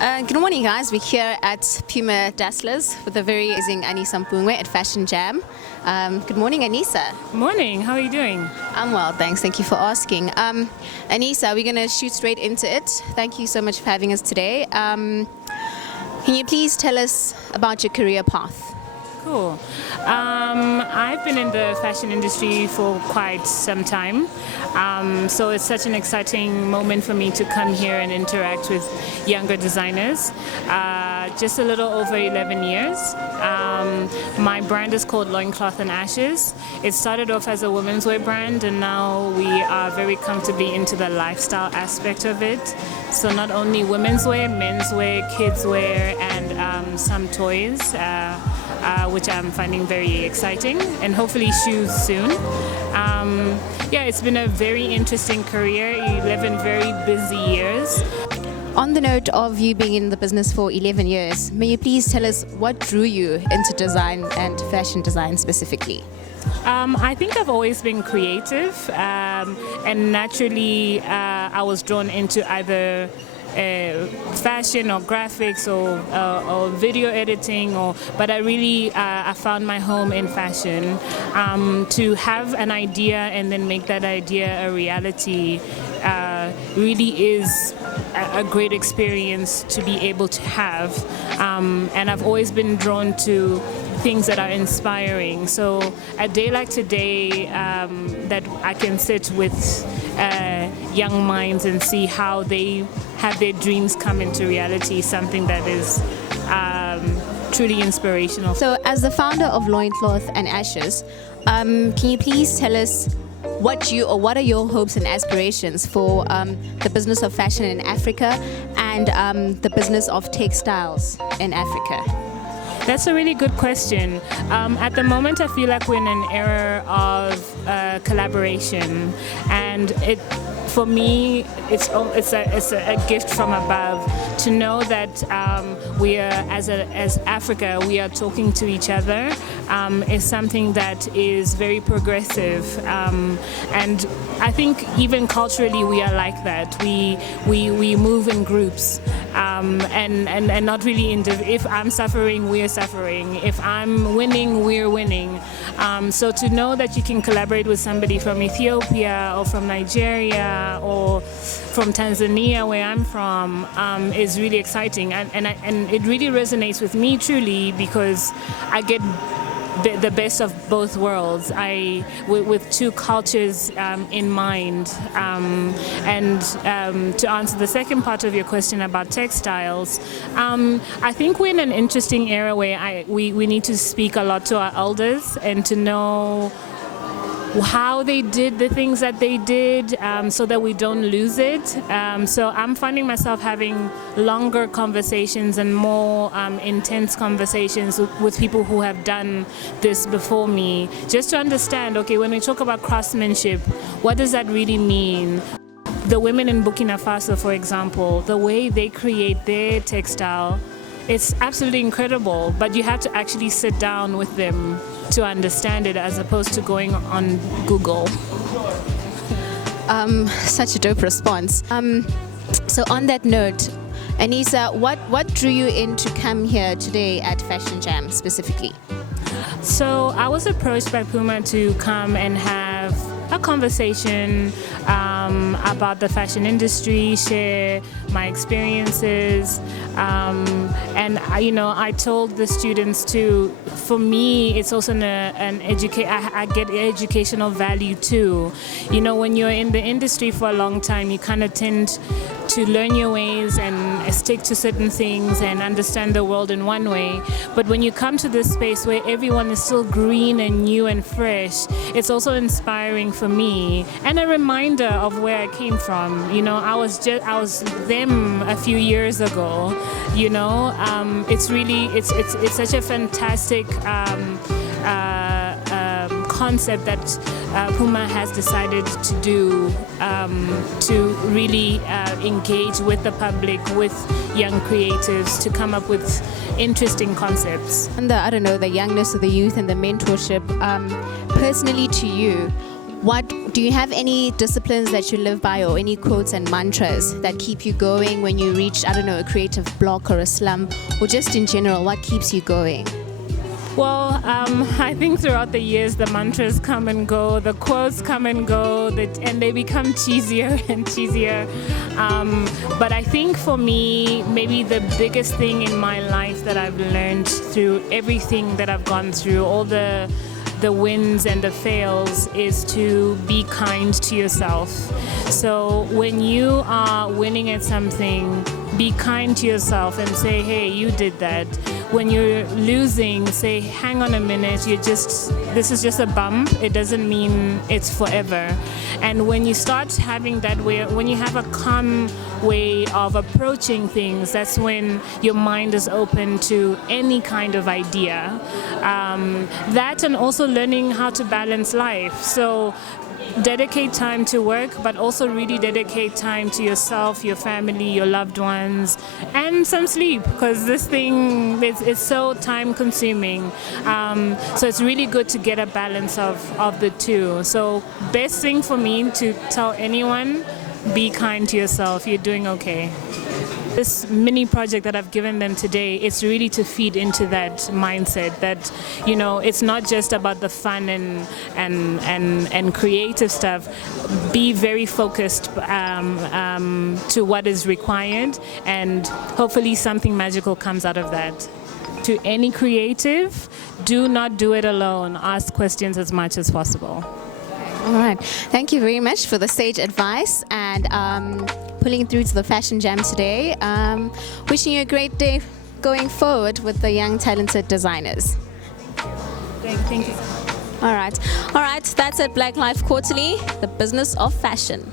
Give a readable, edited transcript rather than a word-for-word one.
Good morning, guys. We're here at Puma Dasslers with the very amazing Anisa Mpungwe at Fashion Jam. Good morning, Anisa. Morning, how are you doing? I'm well, thanks. Thank you for asking. Anisa, we're going to shoot straight into it. Thank you so much for having us today. Can you please tell us about your career path? Cool. I've been in the fashion industry for quite some time, so it's such an exciting moment for me to come here and interact with younger designers. Just a little over 11 years. My brand is called Loin and Ashes. It started off as a women's wear brand, and now we are very comfortably into the lifestyle aspect of it. So not only women's wear, men's wear, kids wear, and some toys. Which I'm finding very exciting, and hopefully shoes soon. Yeah, it's been a very interesting career, 11 very busy years. On the note of you being in the business for 11 years, may you please tell us what drew you into design and fashion design specifically? I think I've always been creative, and naturally I was drawn into either fashion or graphics or video editing, but I found my home in fashion. To have an idea and then make that idea a reality really is a great experience to be able to have, and I've always been drawn to things that are inspiring. So a day like today, that I can sit with young minds and see how they have their dreams come into reality, something that is truly inspirational. So as the founder of Loincloth and Ashes, can you please tell us what are your hopes and aspirations for the business of fashion in Africa and the business of textiles in Africa? That's a really good question. At the moment, I feel like we're in an era of collaboration, and for me, it's a gift from above to know that we are, as Africa, we are talking to each other. Is something that is very progressive, and I think even culturally we are like that. We move in groups, and not really if I'm suffering, we're suffering. If I'm winning, we're winning. So to know that you can collaborate with somebody from Ethiopia or from Nigeria or from Tanzania, where I'm from, is really exciting, and it really resonates with me truly, because I get the best of both worlds, with two cultures in mind. To answer the second part of your question about textiles, I think we're in an interesting era where we need to speak a lot to our elders and to know how they did the things that they did, so that we don't lose it. So I'm finding myself having longer conversations and more intense conversations with people who have done this before me, just to understand, okay, when we talk about craftsmanship, what does that really mean? The women in Burkina Faso, for example, the way they create their textile, it's absolutely incredible, but you have to actually sit down with them to understand it, as opposed to going on Google. Such a dope response. So on that note, Anisa, what drew you in to come here today at Fashion Jam specifically? So I was approached by Puma to come and have a conversation about the fashion industry, share my experiences, and I told the students too. For me, it's also I get educational value too. When you're in the industry for a long time, you kind of tend to learn your ways and stick to certain things and understand the world in one way. But when you come to this space where everyone is still green and new and fresh, it's also inspiring for me, and a reminder of where I came from. I was them a few years ago. It's such a fantastic concept that Puma has decided to do, to really engage with the public, with young creatives, to come up with interesting concepts. And the youngness of the youth and the mentorship, personally to you, what do you have any disciplines that you live by, or any quotes and mantras that keep you going when you reach, I don't know, a creative block or a slump, or just in general, what keeps you going? Well, I think throughout the years, the mantras come and go, the quotes come and go, and they become cheesier and cheesier. But I think for me, maybe the biggest thing in my life that I've learned through everything that I've gone through, all the wins and the fails, is to be kind to yourself. So when you are winning at something, be kind to yourself and say, hey, you did that. When you're losing, say, hang on a minute, this is just a bump. It doesn't mean it's forever. And when you start having that way, when you have a calm way of approaching things, that's when your mind is open to any kind of idea. That, and also learning how to balance life. So dedicate time to work, but also really dedicate time to yourself, your family, your loved ones, and some sleep, because this thing is so time consuming. So it's really good to get a balance of the two. So best thing for me to tell anyone, be kind to yourself, you're doing okay. This mini project that I've given them today, it's really to feed into that mindset that, you know, it's not just about the fun and creative stuff. Be very focused to what is required, and hopefully something magical comes out of that. To any creative, do not do it alone. Ask questions as much as possible. All right. Thank you very much for the sage advice and pulling through to the Fashion Jam today. Wishing you a great day going forward with the young, talented designers. Thank you. All right. That's it, Black Life Quarterly, the business of fashion.